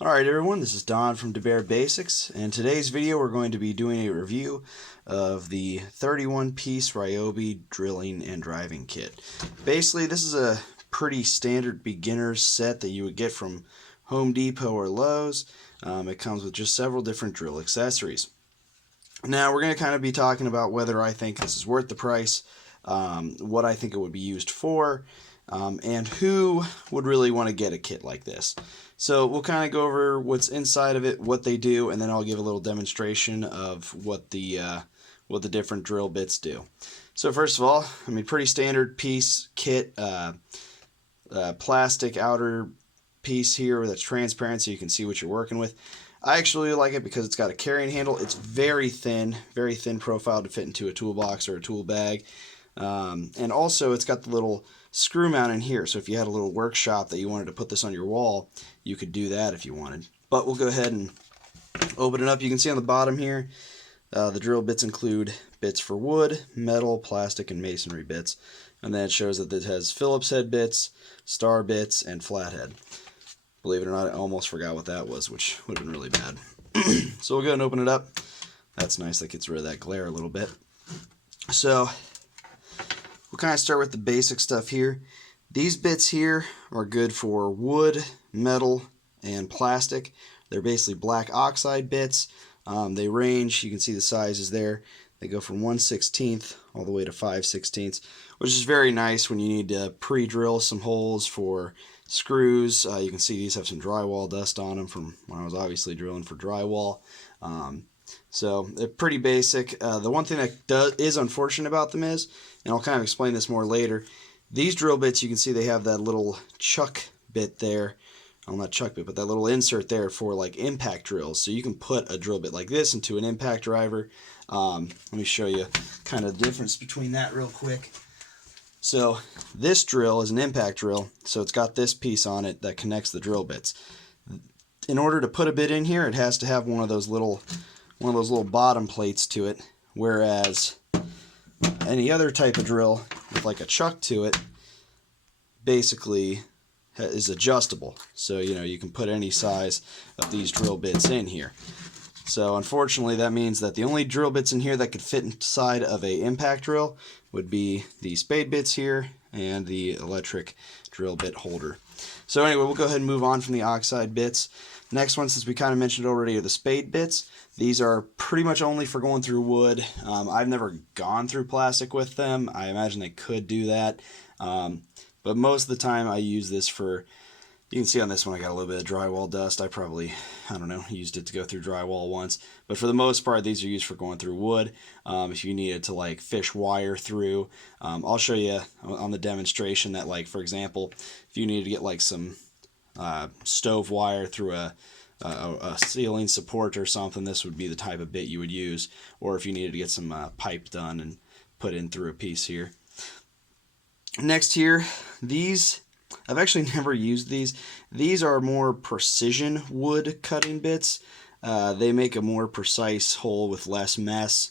Alright everyone, this is Don from DeBear Basics, and today's video we're going to be doing a review of the 31-piece Ryobi drilling and driving kit. Basically, this is a pretty standard beginner's set that you would get from Home Depot or Lowe's. It comes with just several different drill accessories. Now we're going to kind of be talking about whether I think this is worth the price, what I think it would be used for, and who would really want to get a kit like this. So we'll kind of go over what's inside of it, what they do, and then I'll give a little demonstration of what the different drill bits do. So first of all, I mean, pretty standard piece kit, plastic outer piece here that's transparent so you can see what you're working with. I actually like it because it's got a carrying handle. It's very thin profile to fit into a toolbox or a tool bag. And also it's got the little screw mount in here, so if you had a little workshop that you wanted to put this on your wall, you could do that if you wanted. But we'll go ahead and open it up. You can see on the bottom here, the drill bits include bits for wood, metal, plastic, and masonry bits. And then it shows that it has Phillips head bits, star bits, and flathead. Believe it or not, I almost forgot what that was, which would have been really bad. So we'll go ahead and open it up. That's nice, that gets rid of that glare a little bit. So we'll kind of start with the basic stuff here. These bits here are good for wood, metal, and plastic. They're basically black oxide bits. They range, you can see the sizes there. They go from 1/16 all the way to 5/16, which is very nice when you need to pre-drill some holes for screws. You can see these have some drywall dust on them from when I was obviously drilling for drywall. So they're pretty basic. The one thing that is unfortunate about them is, and I'll kind of explain this more later, these drill bits, you can see they have that little chuck bit there. Well, not chuck bit, but that little insert there for like impact drills. So you can put a drill bit like this into an impact driver. Let me show you kind of the difference between that real quick. So this drill is an impact drill, so it's got this piece on it that connects the drill bits. In order to put a bit in here, it has to have one of those little bottom plates to it, whereas any other type of drill with like a chuck to it basically is adjustable. So you can put any size of these drill bits in here. So unfortunately that means that the only drill bits in here that could fit inside of a impact drill would be the spade bits here and the electric drill bit holder. So anyway, we'll go ahead and move on from the oxide bits. Next one, since we kind of mentioned already, are the spade bits. These are pretty much only for going through wood. I've never gone through plastic with them. I imagine they could do that. But most of the time I use this for, you can see on this one I got a little bit of drywall dust. I don't know, used it to go through drywall once. But for the most part, these are used for going through wood. If you needed to like fish wire through, I'll show you on the demonstration that, like, for example, if you needed to get like some stove wire through a ceiling support or something, this would be the type of bit you would use. Or if you needed to get some pipe done and put in through a piece here. Next here, these, I've actually never used these. These are more precision wood cutting bits. They make a more precise hole with less mess.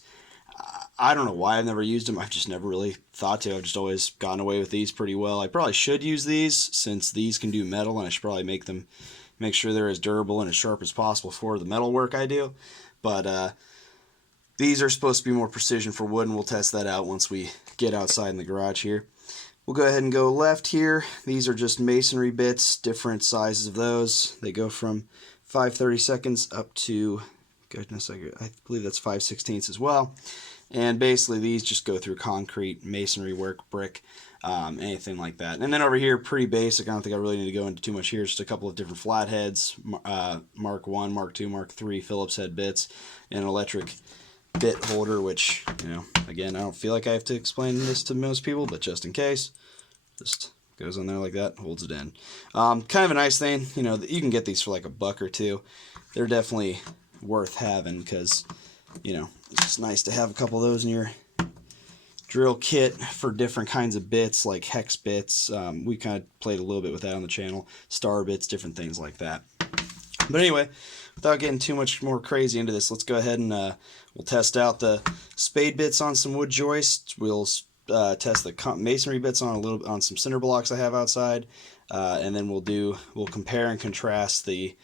I don't know why I've never used them. I've just never really thought to. I've just always gotten away with these pretty well. I probably should use these since these can do metal, and I should probably make sure they're as durable and as sharp as possible for the metal work I do. But these are supposed to be more precision for wood, and we'll test that out once we get outside in the garage here. We'll go ahead and go left here. These are just masonry bits, different sizes of those. They go from 5/32 up to, goodness, I believe that's 5/16 as well. And basically these just go through concrete, masonry work, brick, anything like that. And then over here, pretty basic. I don't think I really need to go into too much here. Just a couple of different flatheads, Mark 1, Mark 2, Mark 3 Phillips head bits, and an electric bit holder, which, again, I don't feel like I have to explain this to most people, but just in case, just goes on there like that, holds it in. Kind of a nice thing, you can get these for like $1 or $2. They're definitely worth having because, it's just nice to have a couple of those in your drill kit for different kinds of bits, like hex bits. We kind of played a little bit with that on the channel, star bits, different things like that. But anyway, without getting too much more crazy into this, let's go ahead and we'll test out the spade bits on some wood joists. We'll test the masonry bits on some cinder blocks I have outside, and then we'll compare and contrast the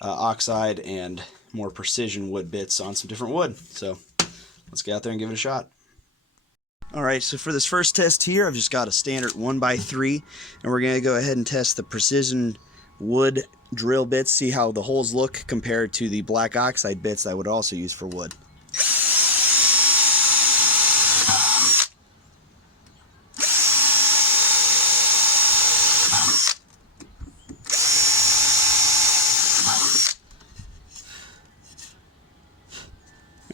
oxide and more precision wood bits on some different wood. So let's get out there and give it a shot. Alright, so for this first test here, I've just got a standard 1x3, and we're going to go ahead and test the precision wood drill bits, see how the holes look compared to the black oxide bits that I would also use for wood.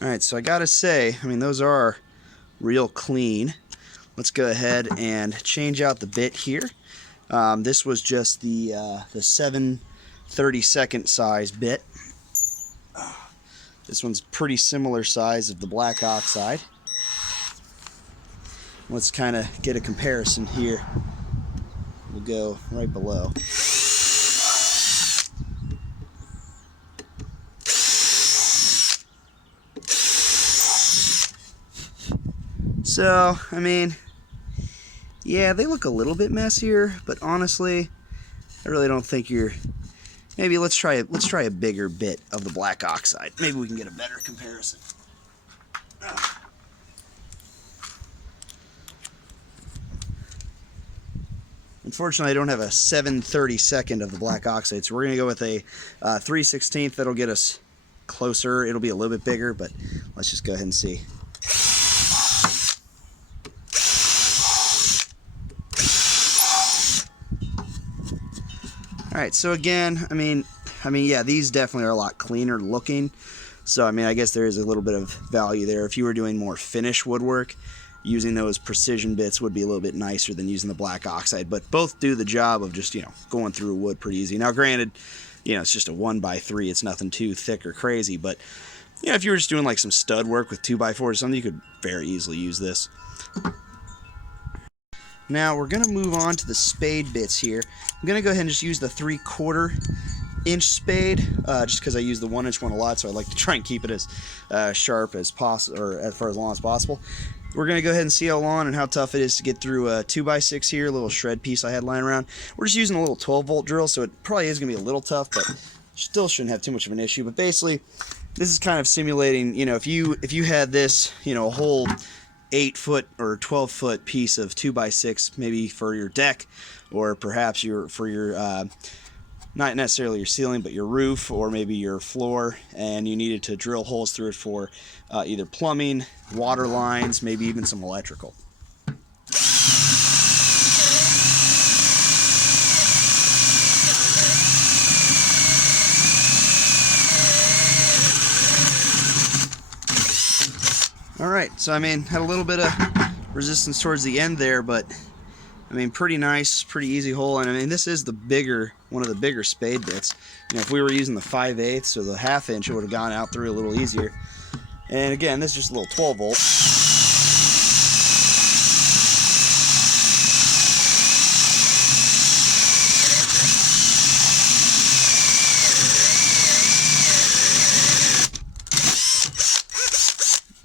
Alright, so I gotta say, I mean, those are real clean. Let's go ahead and change out the bit here. This was just the 7/32 size bit. This one's pretty similar size of the black oxide. Let's kind of get a comparison here. We'll go right below. So, I mean, yeah, they look a little bit messier, but honestly, I really don't think you're... Maybe let's try a bigger bit of the black oxide. Maybe we can get a better comparison. Unfortunately, I don't have a 7/32 of the black oxide, so we're going to go with a 3/16. That'll get us closer. It'll be a little bit bigger, but let's just go ahead and see. Alright, so again, I mean, yeah, these definitely are a lot cleaner looking. So, I mean, I guess there is a little bit of value there. If you were doing more finish woodwork, using those precision bits would be a little bit nicer than using the black oxide. But both do the job of just, going through wood pretty easy. Now, granted, it's just a 1x3. It's nothing too thick or crazy. But, if you were just doing like some stud work with 2x4 or something, you could very easily use this. Now we're going to move on to the spade bits here. I'm going to go ahead and just use the 3/4 inch spade, just because I use the 1 inch one a lot, so I like to try and keep it as sharp as possible, or as far as long as possible. We're going to go ahead and see how long and how tough it is to get through a 2x6 here, a little shred piece I had lying around. We're just using a little 12-volt drill, so it probably is going to be a little tough, but still shouldn't have too much of an issue. But basically, this is kind of simulating, if you had this, a whole 8-foot or 12-foot piece of 2x6, maybe for your deck, or perhaps for your not necessarily your ceiling, but your roof, or maybe your floor, and you needed to drill holes through it for either plumbing, water lines, maybe even some electrical. Alright, so I mean, had a little bit of resistance towards the end there, but I mean, pretty nice, pretty easy hole. And I mean, this is one of the bigger spade bits. If we were using the 5/8 or the 1/2 inch, it would have gone out through a little easier. And again, this is just a little 12-volt.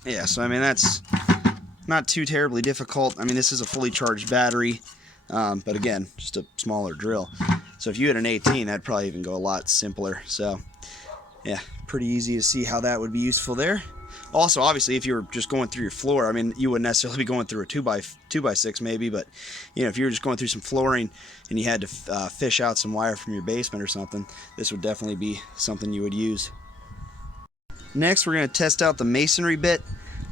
Yeah, so I mean, that's not too terribly difficult. I mean, this is a fully charged battery, but again, just a smaller drill. So if you had an 18, that'd probably even go a lot simpler. So yeah, pretty easy to see how that would be useful there. Also, obviously, if you were just going through your floor, I mean, you wouldn't necessarily be going through a 2x6 maybe, but if you were just going through some flooring and you had to fish out some wire from your basement or something, this would definitely be something you would use. Next, we're going to test out the masonry bit.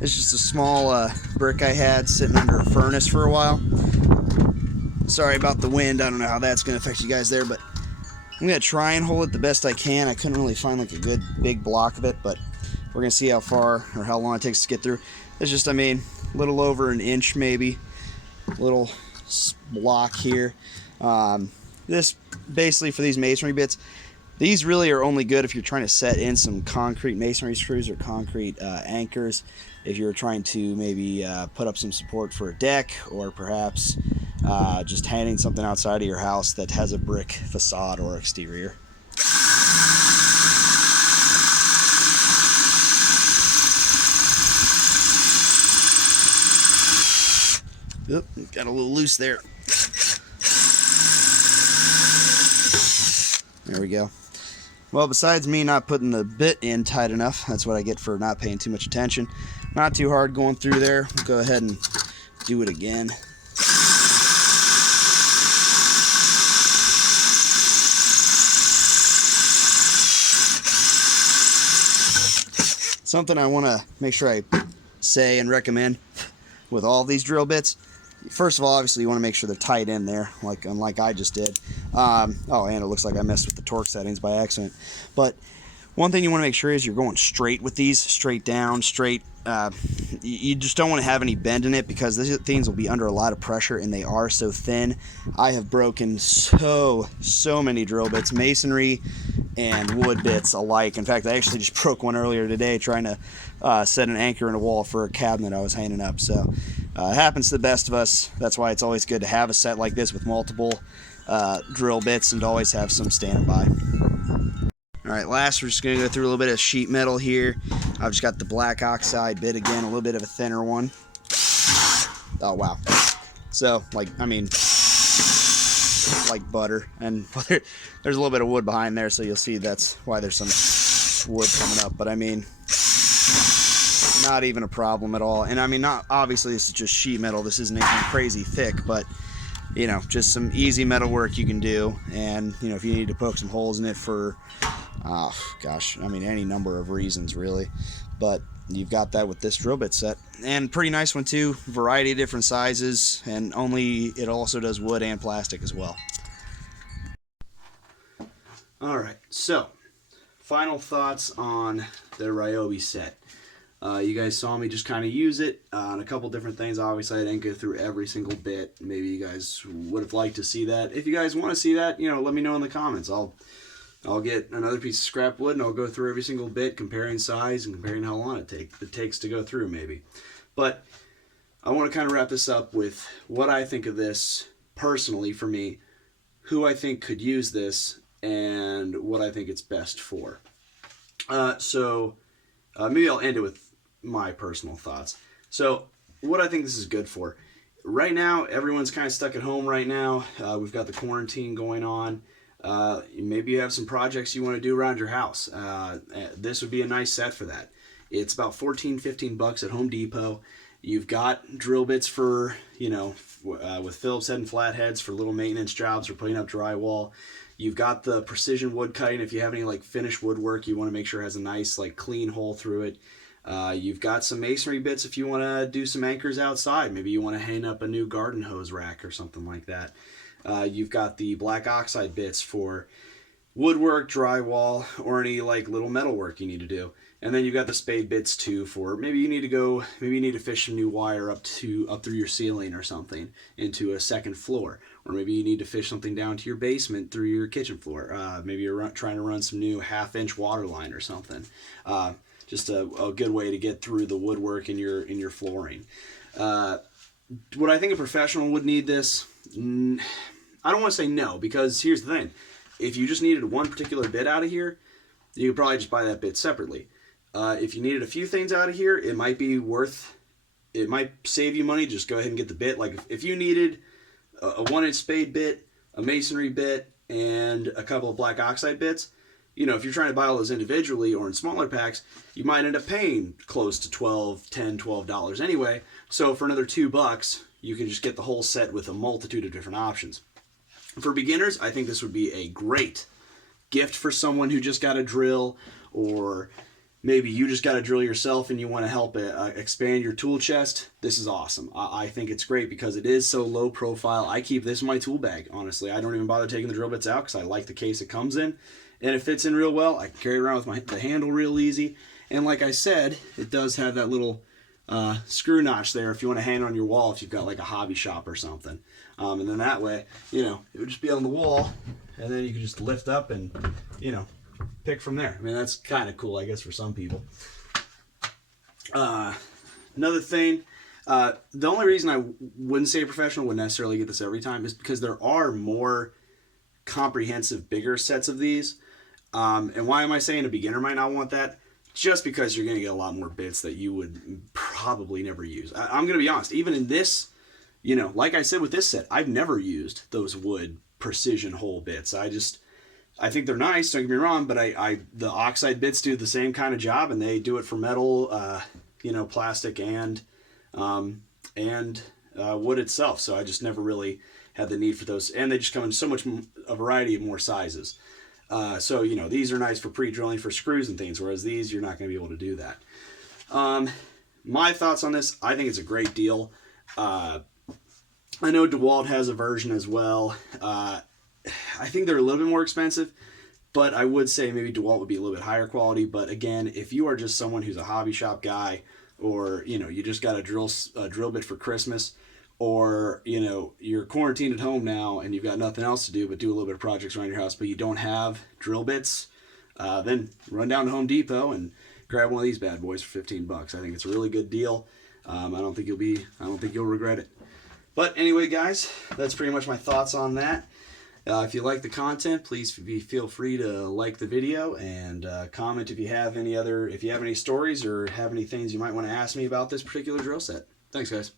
It's just a small brick I had sitting under a furnace for a while. Sorry about the wind. I don't know how that's going to affect you guys there, but I'm going to try and hold it the best I can. I couldn't really find like a good big block of it, but we're going to see how far or how long it takes to get through. It's just, I mean, a little over an inch maybe. Little block here. This basically for these masonry bits. These really are only good if you're trying to set in some concrete masonry screws or concrete anchors. If you're trying to maybe put up some support for a deck, or perhaps just hanging something outside of your house that has a brick facade or exterior. Oop, got a little loose there. There we go. Well, besides me not putting the bit in tight enough, that's what I get for not paying too much attention. Not too hard going through there. We'll go ahead and do it again. Something I want to make sure I say and recommend with all these drill bits. First of all, obviously you want to make sure they're tight in there, unlike I just did. Oh, and it looks like I messed with the torque settings by accident. But one thing you want to make sure is you're going straight with these, straight down, straight. You just don't want to have any bend in it, because these things will be under a lot of pressure and they are so thin. I have broken so many drill bits, masonry and wood bits alike. In fact, I actually just broke one earlier today trying to set an anchor in a wall for a cabinet I was hanging up. So it happens to the best of us. That's why it's always good to have a set like this with multiple drill bits and to always have some standing by. Alright, last we're just going to go through a little bit of sheet metal here. I've just got the black oxide bit again, a little bit of a thinner one. Oh wow. So, like butter. And there's a little bit of wood behind there, so you'll see that's why there's some wood coming up. But I mean, not even a problem at all. And I mean, not obviously this is just sheet metal. This isn't anything crazy thick, but you know, just some easy metal work you can do. And you know, if you need to poke some holes in it for gosh, I mean, any number of reasons really, but you've got that with this drill bit set. And pretty nice one too, variety of different sizes, and it also does wood and plastic as well. Alright, so final thoughts on the Ryobi set. You guys saw me just kind of use it on a couple different things. Obviously, I didn't go through every single bit. Maybe you guys would have liked to see that. If you guys want to see that, you know, let me know in the comments. I'll get another piece of scrap wood and I'll go through every single bit, comparing size and comparing how long it takes to go through maybe. But I want to kind of wrap this up with what I think of this personally for me, who I think could use this, and what I think it's best for. Maybe I'll end it with my personal thoughts. So what I think this is good for. Right now, everyone's kind of stuck at home right now. We've got the quarantine going on. Maybe you have some projects you want to do around your house. This would be a nice set for that. It's about $14-15 at Home Depot. You've got drill bits for, you know, with Phillips head and flatheads for little maintenance jobs or putting up drywall. You've got the precision wood cutting. If you have any like finished woodwork, you want to make sure it has a nice like clean hole through it. You've got some masonry bits if you want to do some anchors outside. Maybe you want to hang up a new garden hose rack or something like that. You've got the black oxide bits for woodwork, drywall, or any like little metal work you need to do. And then you've got the spade bits too for maybe you need to fish some new wire up through your ceiling or something into a second floor. Or maybe you need to fish something down to your basement through your kitchen floor. Maybe you're trying to run some new 1/2-inch water line or something. Just a good way to get through the woodwork in your flooring. Would I think a professional would need this? I don't want to say no, because here's the thing. If you just needed one particular bit out of here, you could probably just buy that bit separately. If you needed a few things out of here, it might save you money. Just go ahead and get the bit. Like if you needed a 1-inch spade bit, a masonry bit, and a couple of black oxide bits, you know, if you're trying to buy all those individually or in smaller packs, you might end up paying close to $12 anyway. So for another $2, you can just get the whole set with a multitude of different options. For beginners, I think this would be a great gift for someone who just got a drill, or maybe you just got a drill yourself and you want to help expand your tool chest. This is awesome. I think it's great because it is so low profile. I keep this in my tool bag, honestly. I don't even bother taking the drill bits out because I like the case it comes in. And it fits in real well. I can carry it around with the handle real easy. And like I said, it does have that little screw notch there if you want to hang it on your wall if you've got like a hobby shop or something. And then that way, you know, it would just be on the wall, and then you can just lift up and, you know, pick from there. I mean, that's kind of cool, I guess, for some people. Another thing, the only reason I wouldn't say a professional would necessarily get this every time is because there are more comprehensive, bigger sets of these. And why am I saying a beginner might not want that? Just because you're going to get a lot more bits that you would probably never use. I'm going to be honest, even in this, you know, like I said with this set, I've never used those wood precision hole bits. I think they're nice. Don't get me wrong, but the oxide bits do the same kind of job, and they do it for metal, plastic, and wood itself. So I just never really had the need for those, and they just come in so much a variety of more sizes. So these are nice for pre-drilling for screws and things, whereas these you're not going to be able to do that. My thoughts on this: I think it's a great deal. I know DeWalt has a version as well. I think they're a little bit more expensive, but I would say maybe DeWalt would be a little bit higher quality. But again, if you are just someone who's a hobby shop guy, or you just got a drill bit for Christmas, or you're quarantined at home now and you've got nothing else to do but do a little bit of projects around your house, but you don't have drill bits, then run down to Home Depot and grab one of these bad boys for $15. I think it's a really good deal. I don't think you'll regret it. But anyway, guys, that's pretty much my thoughts on that. If you like the content, please feel free to like the video and comment if you have any stories or have any things you might want to ask me about this particular drill set. Thanks, guys.